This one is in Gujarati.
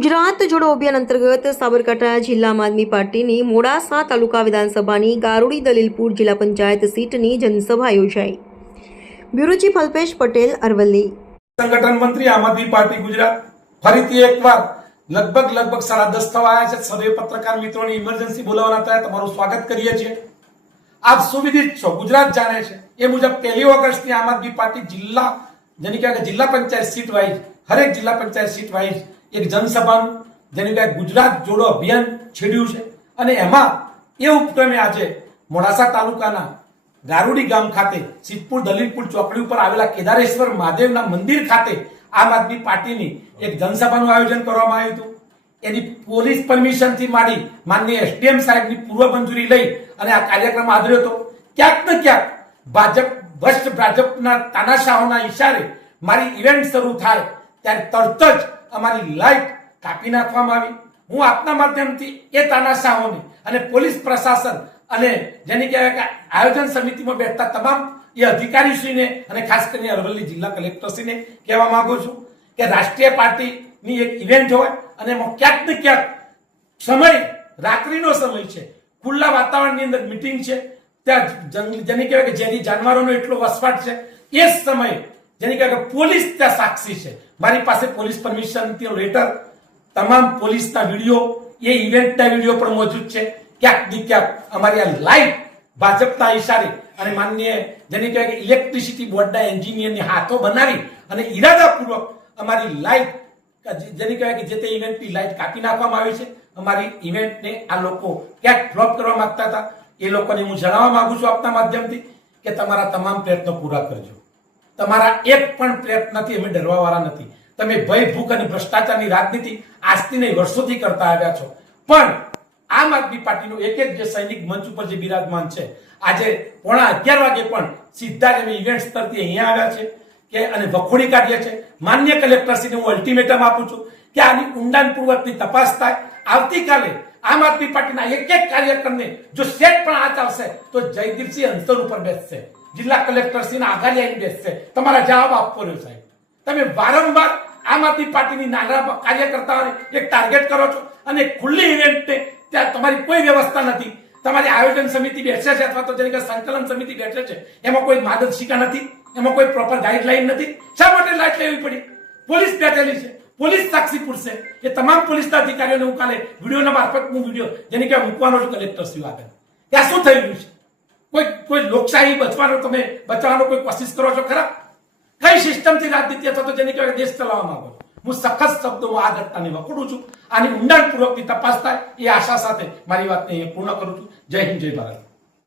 ગુજરાત જોડો અભિયાન અંતર્ગત સાબરકાંઠા જિલ્લા આમ આદમી પાર્ટીની મોડાસા તાલુકા વિધાનસભાની ગારુડી દલીલપુર જિલ્લા પંચાયત સીટની જનસભા યોજાઈ। Bureau chief Alpesh Patel Aravalli. સંગઠન મંત્રી આમ આદમી પાર્ટી ગુજરાત ફરીથી એકવાર લગભગ 10:30 થવા આવ્યા છે। સર્વે પત્રકાર મિત્રોની ઇમરજન્સી બોલાવવાના હતા, તમારું સ્વાગત કરીએ છીએ। આપ સુવિધિત છો, ગુજરાત જાણે છે એ મુજબ 1 ઓગસ્ટથી આમ આદમી પાર્ટી જિલ્લા જેની કે જિલ્લા પંચાયત સીટ વાઇઝ હરેક જિલ્લા પંચાયત સીટ વાઇઝ એક જનસભાનું જેની કે ગુજરાત જોડો અભિયાન છેડ્યું છે અને એમાં એ ઉપક્રમે આજે મોડાસા તાલુકાના ગારુડી ગામ ખાતે સિદ્ધપુર દલીલપુર ચોકડી ઉપર આવેલા કેદારેશ્વર મહાદેવના મંદિર ખાતે આમ આદમી પાર્ટીની એક જનસભાનું આયોજન કરવામાં આવ્યું હતું। એની પોલીસ પરમિશન થી માંડી માનનીય એસડીએમ સાહેબની પૂર્વ મંજૂરી લઈ અને આ કાર્યક્રમ આદર્યો હતો। ક્યાંક ને ક્યાંક ભાજપના તાનાશાહોના ઈશારે મારી ઇવેન્ટ શરૂ થાય ત્યારે તરત જ અમારી લાઈટ કાપી નાખવામાં આવી। હું આપના માધ્યમથી એ તાનાશાહોને અને પોલીસ પ્રશાસન અને જેની કહેવાય કે આયોજન સમિતિમાં બેઠતા તમામ એ અધિકારીશ્રીને અને ખાસ કરીને અરવલ્લી જિલ્લા કલેક્ટરશ્રીને કહેવા માંગુ છું કે રાષ્ટ્રીય પાર્ટીની એક ઇવેન્ટ હોય અને એમાં ક્યાંક ને ક્યાંક સમય રાત્રિનો સમય છે, ખુલ્લા વાતાવરણની અંદર મીટિંગ છે, ત્યાં જેની કહેવાય કે જેની જાનવરોનો એટલો વસવાટ છે, એ સમયે જેની કહેવાય કે પોલીસ ત્યાં સાક્ષી છે। મારી પાસે પોલીસ પરમિશન લેટર, તમામ પોલીસના વિડીયો, એ ઇવેન્ટના વિડીયો પણ મોજૂદ છે। ક્યાંક ને ક્યાંક અમારી આ લાઈટ ભાજપના ઈશારે અને માનનીય જેની કહેવાય કે ઇલેક્ટ્રિસિટી બોર્ડના એન્જિનિયરની હાથો બનાવી અને ઈરાદાપૂર્વક અમારી લાઈટ જેની કહેવાય કે જે તે ઇવેન્ટની લાઈટ કાપી નાખવામાં આવી છે। અમારી ઇવેન્ટને આ લોકો ક્યાંક ફ્લોપ કરવા માંગતા હતા, એ લોકોને હું જણાવવા માંગુ છું આપના માધ્યમથી કે તમારા તમામ પ્રયત્નો પૂરા કરજો। તમારા એક પણ પ્રયત્નથી અમે ડરવા વાળા નથી। તમે ભય, ભૂખ અને ભ્રષ્ટાચારની રાજનીતિ આજથી નહીં વર્ષોથી કરતા આવ્યા છો, પણ આમ આદમી પાર્ટીનો એક જે સૈનિક મંચ ઉપર જે બિરાજમાન છે, આજે 11:15 વાગે પણ સીધા જ અમે ઇવેન્ટ સ્તરથી અહીંયા આવ્યા છે કે અને વખોડી કાઢીએ છે। માન્ય કલેક્ટરશ્રીને હું અલ્ટિમેટમ આપું છું કે આની ઊંડાણપૂર્વકની તપાસ થાય। આવતીકાલે આમ આદમી પાર્ટીના એક કાર્યકરને જો સેટ પણ હાથ આવશે તો જયદીપસિંહ અંતર ઉપર બેસશે, જિલ્લા કલેક્ટરશ્રીના આગળ આવીને બેસશે। તમારા જવાબ આપવો રહ્યો સાહેબ। તમે વારંવાર આમ આદમી પાર્ટીની નાના કાર્યકર્તાઓને એક ટાર્ગેટ કરો છો અને ખુલ્લી ઇવેન્ટને ત્યાં તમારી કોઈ વ્યવસ્થા નથી। તમારી આયોજન સમિતિ બેસે છે અથવા તો જેની કે સંકલન સમિતિ બેસે છે, એમાં કોઈ માર્ગદર્શિકા નથી, એમાં કોઈ પ્રોપર ગાઈડલાઈન નથી। શા માટે લાઈટ લેવી પડી? પોલીસ બેઠેલી છે, પોલીસ સાક્ષી પૂરશે। એ તમામ પોલીસના અધિકારીઓને હું કાલે વિડીયોના મારફત હું વિડીયો જેની કે મૂકવાનો છું કલેક્ટરશ્રી આગળ। ત્યાં શું થઈ રહ્યું છે? કોઈ લોકશાહી બચવાનો કોઈ કોશિશ કરો છો ખરા? કઈ સિસ્ટમથી રાજનીતિ અથવા તો જેની કહેવાય દેશ ચલાવવા માંગો? હું સખત શબ્દોમાં આ ઘટનાને વખોડું છું। આની ઊંડાણપૂર્વકની તપાસ થાય એ આશા સાથે મારી વાતને પૂર્ણ કરું છું। જય હિન્દ, જય ભારત।